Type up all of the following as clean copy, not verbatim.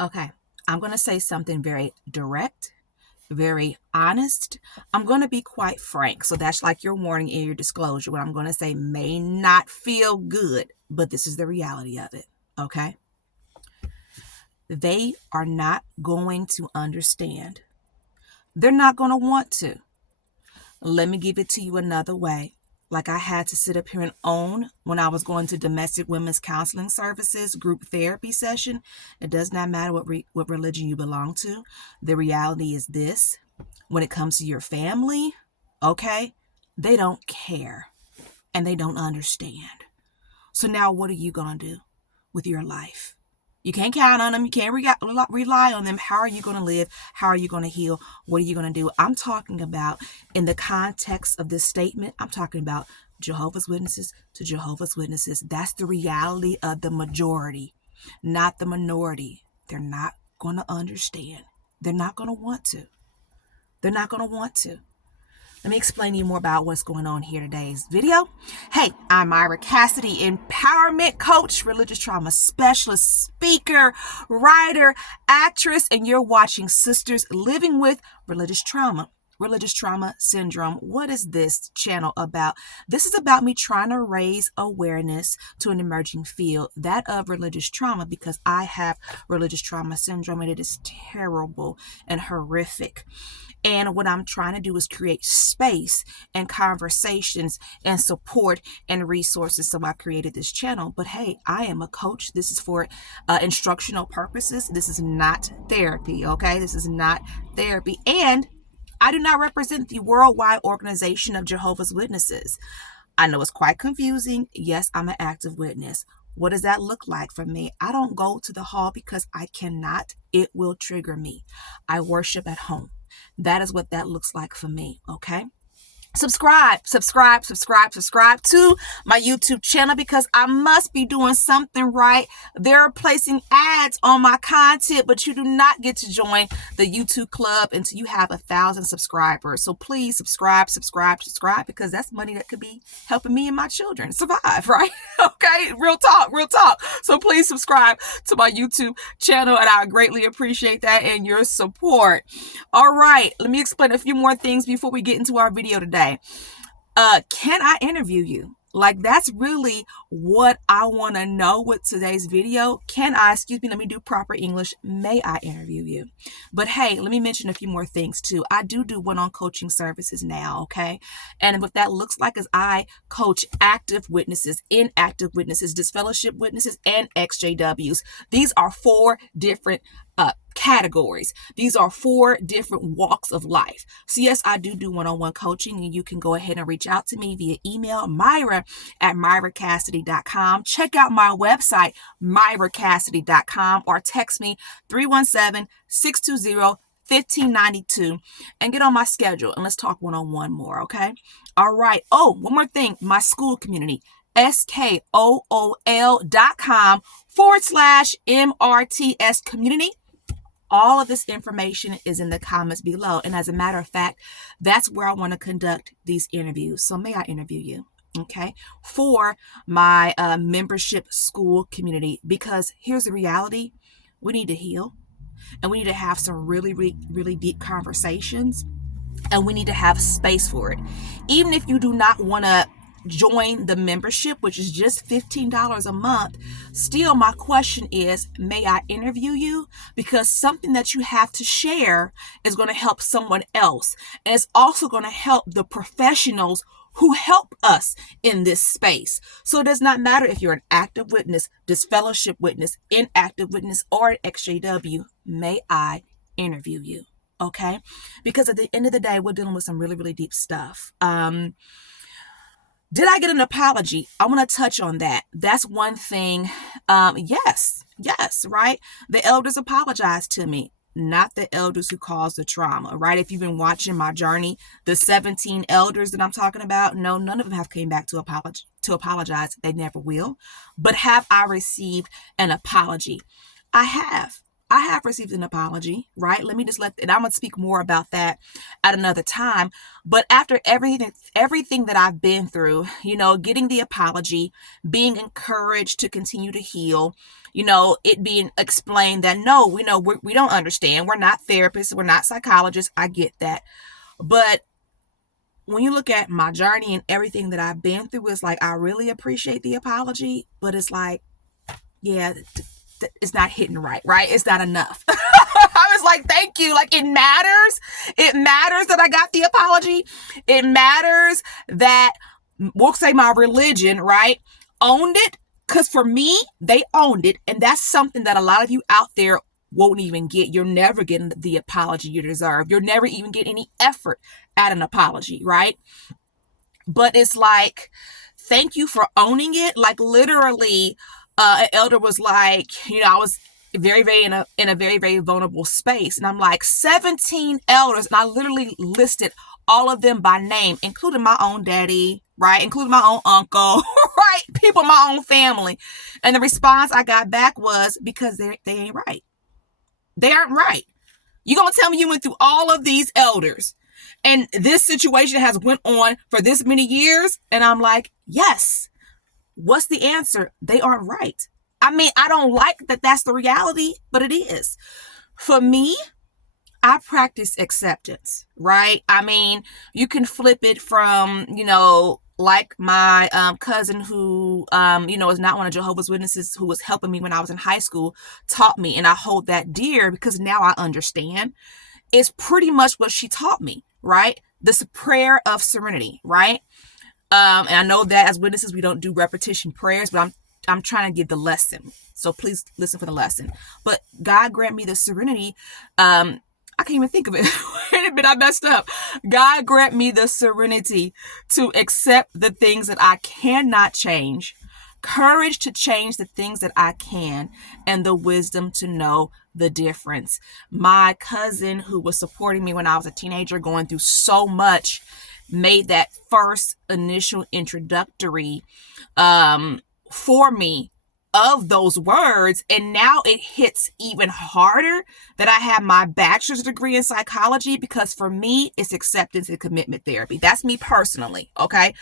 Okay, I'm going to say something very direct, very honest. I'm going to be quite frank. So that's like your warning and your disclosure. What I'm going to say may not feel good, but this is the reality of it. Okay? They are not going to understand. They're not going to want to. Let me give it to you another way. Like I had to sit up here and own when I was going to domestic women's counseling services, group therapy session. It does not matter what religion you belong to. The reality is this: when it comes to your family, okay, they don't care and they don't understand. So now what are you going to do with your life? You can't count on them. You can't rely on them. How are you going to live? How are you going to heal? What are you going to do? I'm talking about, in the context of this statement, I'm talking about Jehovah's Witnesses to Jehovah's Witnesses. That's the reality of the majority, not the minority. They're not going to understand. They're not going to want to. They're not going to want to. Let me explain to you more about what's going on here today's video. Hey, I'm Myra Cassidy, empowerment coach, religious trauma specialist, speaker, writer, actress, and you're watching Sisters Living with Religious Trauma. Religious trauma syndrome. What is this channel about? This is about me trying to raise awareness to an emerging field, that of religious trauma, because I have religious trauma syndrome and it is terrible and horrific. And what I'm trying to do is create space and conversations and support and resources. So I created this channel. But hey, I am a coach. This is for instructional purposes. This is not therapy, okay? This is not therapy. And I do not represent the worldwide organization of Jehovah's Witnesses. I know it's quite confusing. Yes, I'm an active witness. What does that look like for me? I don't go to the hall because I cannot. It will trigger me. I worship at home. That is what that looks like for me, okay? Subscribe to my YouTube channel because I must be doing something right. They're placing ads on my content, but you do not get to join the YouTube club until you have 1,000 subscribers. So please subscribe, because that's money that could be helping me and my children survive, right? Okay, real talk. So please subscribe to my YouTube channel, and I greatly appreciate that and your support. All right, let me explain a few more things before we get into our video today. Can I interview you? Like, that's really what I want to know with today's video. Let me do proper English. May I interview you? But hey, let me mention a few more things too. I do one-on-one coaching services now, okay? And what that looks like is I coach active witnesses, inactive witnesses, disfellowship witnesses, and exJWs. These are 4 different categories. These are 4 different walks of life. So yes, I do one-on-one coaching, and you can go ahead and reach out to me via email, myra@myracassidy.com. Check out my website, myracassidy.com, or text me 317-620-1592 and get on my schedule, and let's talk one-on-one more, okay? All right. Oh, one more thing. My Skool community, skool.com/MRTS community. All of this information is in the comments below. And as a matter of fact, that's where I want to conduct these interviews. So may I interview you? Okay, for my membership Skool community, because here's the reality: we need to heal, and we need to have some really deep conversations, and we need to have space for it. Even if you do not want to join the membership, which is just $15 a month, still my question is, may I interview you? Because something that you have to share is going to help someone else, and it's also going to help the professionals who help us in this space. So it does not matter if you're an active witness, disfellowship witness, inactive witness, or an exJW. May I interview you? Okay, because at the end of the day, we're dealing with some really deep stuff. Did I get an apology? I want to touch on that. That's one thing. Yes, right? The elders apologized to me, not the elders who caused the trauma, right? If you've been watching my journey, the 17 elders that I'm talking about, no, none of them have came back to apologize. They never will. But have I received an apology? I have. I have received an apology, right? Let me just and I'm going to speak more about that at another time. But after everything that I've been through, getting the apology, being encouraged to continue to heal, it being explained that no, we don't understand. We're not therapists. We're not psychologists. I get that. But when you look at my journey and everything that I've been through, it's like, I really appreciate the apology, but it's like, yeah, it's not hitting right? It's not enough. I was like, thank you. Like, it matters. It matters that I got the apology. It matters that, we'll say, my religion, right, owned it. Because for me, they owned it. And that's something that a lot of you out there won't even get. You're never getting the apology you deserve. You're never even getting any effort at an apology, right? But it's like, thank you for owning it. Like, literally, an elder was like, I was very, very in a very, very vulnerable space. And I'm like, 17 elders. And I literally listed all of them by name, including my own daddy, right? Including my own uncle, right? People in my own family. And the response I got back was, because they ain't right. They aren't right. You gonna tell me you went through all of these elders and this situation has went on for this many years? And I'm like, yes. What's the answer? They aren't right. I mean, I don't like that that's the reality, but it is. For me, I practice acceptance, right? I mean, you can flip it from, like my cousin who, is not one of Jehovah's Witnesses, who was helping me when I was in high school, taught me, and I hold that dear because now I understand. It's pretty much what she taught me, right? This prayer of serenity, right? And I know that as witnesses, we don't do repetition prayers, but I'm trying to give the lesson. So please listen for the lesson. But God grant me the serenity. I can't even think of it. Wait a minute, I messed up. God grant me the serenity to accept the things that I cannot change, courage to change the things that I can, and the wisdom to know the difference. My cousin, who was supporting me when I was a teenager, going through so much, made that first initial introductory for me of those words. And now it hits even harder that I have my bachelor's degree in psychology, because for me, it's acceptance and commitment therapy. That's me personally. Okay.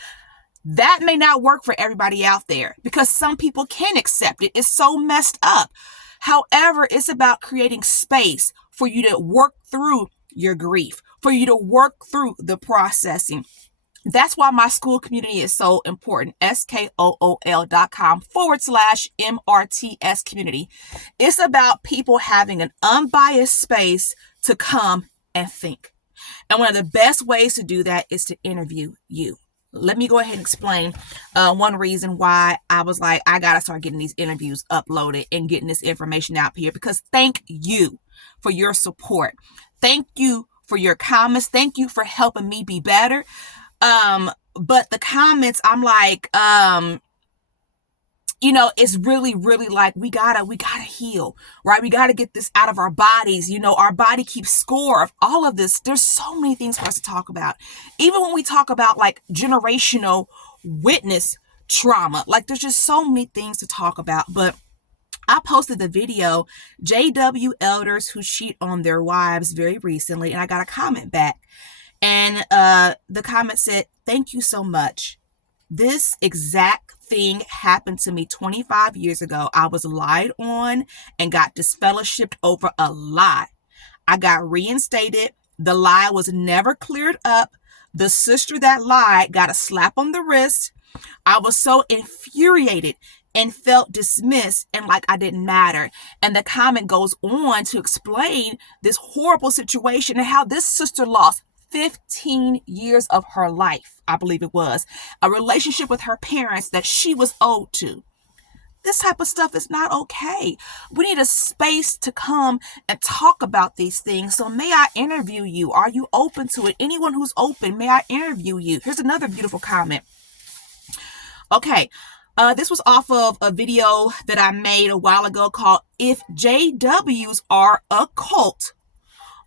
That may not work for everybody out there because some people can accept it. It's so messed up. However, it's about creating space for you to work through your grief, for you to work through the processing. That's why my Skool community is so important. Skool.com/MRTS community. It's about people having an unbiased space to come and think. And one of the best ways to do that is to interview you. Let me go ahead and explain one reason why I was like, I got to start getting these interviews uploaded and getting this information out here, because thank you for your support. Thank you for your comments. Thank you for helping me be better. But the comments, I'm like, it's really, really like, we gotta heal, right? We gotta get this out of our bodies. Our body keeps score of all of this. There's so many things for us to talk about. Even when we talk about like generational witness trauma, like there's just so many things to talk about. But I posted the video, JW elders who cheat on their wives, very recently, and I got a comment back. And the comment said, thank you so much. This exact thing happened to me 25 years ago. I was lied on and got disfellowshipped over a lie. I got reinstated. The lie was never cleared up. The sister that lied got a slap on the wrist. I was so infuriated and felt dismissed and like I didn't matter. And the comment goes on to explain this horrible situation and how this sister lost 15 years of her life, I believe it was, a relationship with her parents that she was owed to. This type of stuff is not okay. We need a space to come and talk about these things. So may I interview you? Are you open to it? Anyone who's open, may I interview you? Here's another beautiful comment. Okay. This was off of a video that I made a while ago called If JWs Are a Cult.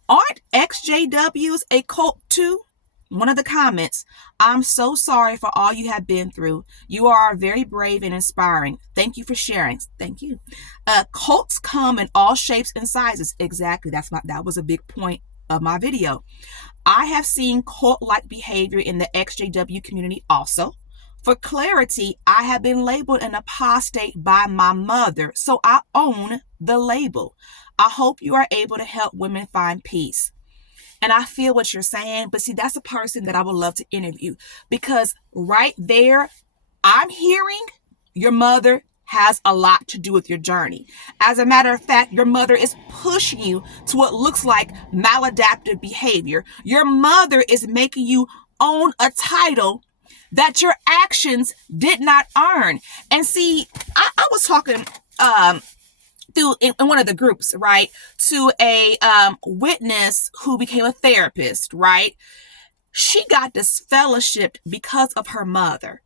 Aren't exJWs a cult too? one of the comments, "I'm so sorry for all you have been through. You are very brave and inspiring. Thank you for sharing." Thank you. Cults come in all shapes and sizes. Exactly. That was a big point of my video. I have seen cult-like behavior in the exJW community also. For clarity, I have been labeled an apostate by my mother, so I own the label. I hope you are able to help women find peace. And I feel what you're saying, but see, that's a person that I would love to interview, because right there, I'm hearing your mother has a lot to do with your journey. As a matter of fact, your mother is pushing you to what looks like maladaptive behavior. Your mother is making you own a title that your actions did not earn. And see, I was talking through in one of the groups, right, to a witness who became a therapist, right? She got disfellowshipped because of her mother.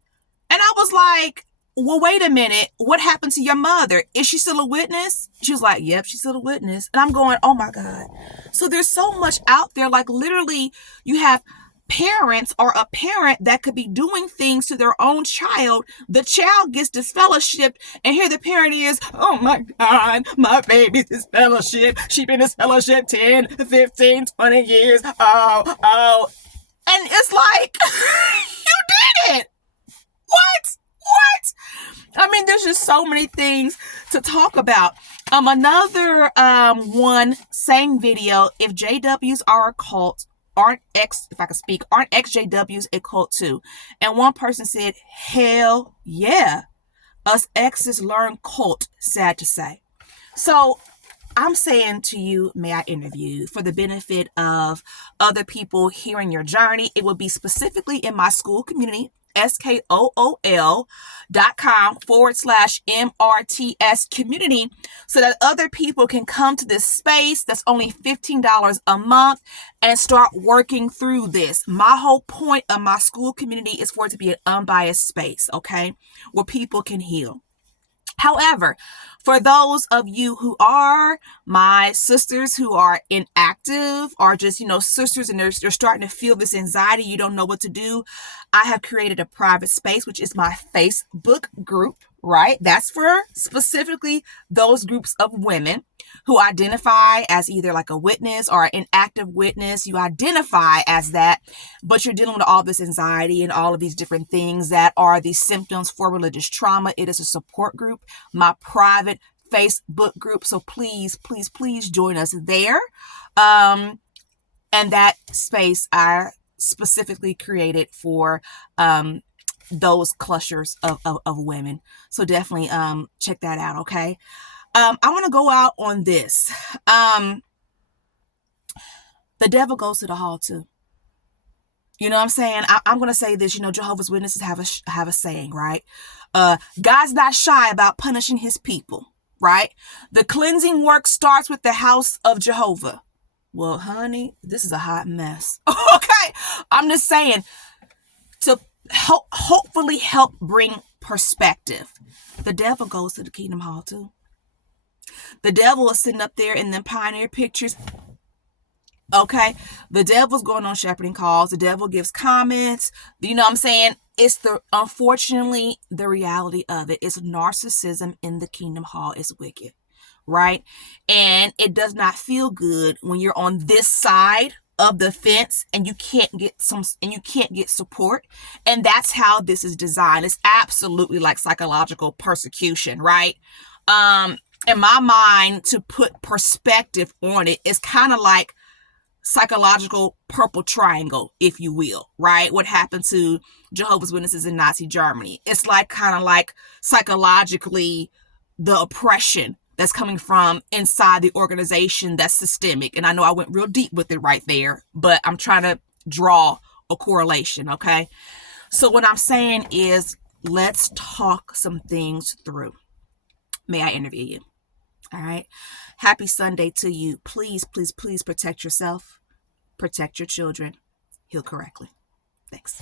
And I was like, well, wait a minute. What happened to your mother? Is she still a witness? She was like, yep, she's still a witness. And I'm going, oh my God. So there's so much out there. Like literally you have parents or a parent that could be doing things to their own child. The child gets disfellowshipped, and here the parent is, oh my God, my baby's disfellowshipped. She's been disfellowshipped 10, 15, 20 years. Oh. And it's like, you did it. What? I mean, there's just so many things to talk about. Another one, same video, if JWs are a cult, aren't exJWs a cult too? And one person said, hell yeah. Us exes learn cult, sad to say. So I'm saying to you, may I interview for the benefit of other people hearing your journey. It will be specifically in my Skool community, skool.com/MRTS community, so that other people can come to this space that's only $15 a month and start working through this. My whole point of my Skool community is for it to be an unbiased space, okay, where people can heal. However, for those of you who are my sisters who are inactive, or just, sisters, and they're starting to feel this anxiety, you don't know what to do, I have created a private space, which is my Facebook group, right? That's for specifically those groups of women who identify as either like a witness or an inactive witness. You identify as that, but you're dealing with all this anxiety and all of these different things that are the symptoms for religious trauma. It is a support group, my private Facebook group. So please join us there. And that space I specifically created for those clusters of women. So definitely check that out, okay? I want to go out on this. The devil goes to the hall too. You know what I'm saying? I'm going to say this, Jehovah's Witnesses have a saying, right? God's not shy about punishing his people, right? The cleansing work starts with the house of Jehovah. Well, honey, this is a hot mess. Okay. I'm just saying to hopefully help bring perspective. The devil goes to the Kingdom Hall too. The devil is sitting up there in them pioneer pictures. Okay. The devil's going on shepherding calls. The devil gives comments. You know what I'm saying? It's unfortunately, the reality of it is narcissism in the Kingdom Hall is wicked, right? And it does not feel good when you're on this side of the fence and you can't get support. And that's how this is designed. It's absolutely like psychological persecution, right? In my mind, to put perspective on it, it's kind of like psychological purple triangle, if you will, right? What happened to Jehovah's Witnesses in Nazi Germany. It's like kind of like psychologically the oppression that's coming from inside the organization that's systemic. And I know I went real deep with it right there, but I'm trying to draw a correlation, okay? So what I'm saying is, let's talk some things through. May I interview you? All right. Happy Sunday to you. Please protect yourself, protect your children, heal correctly. Thanks.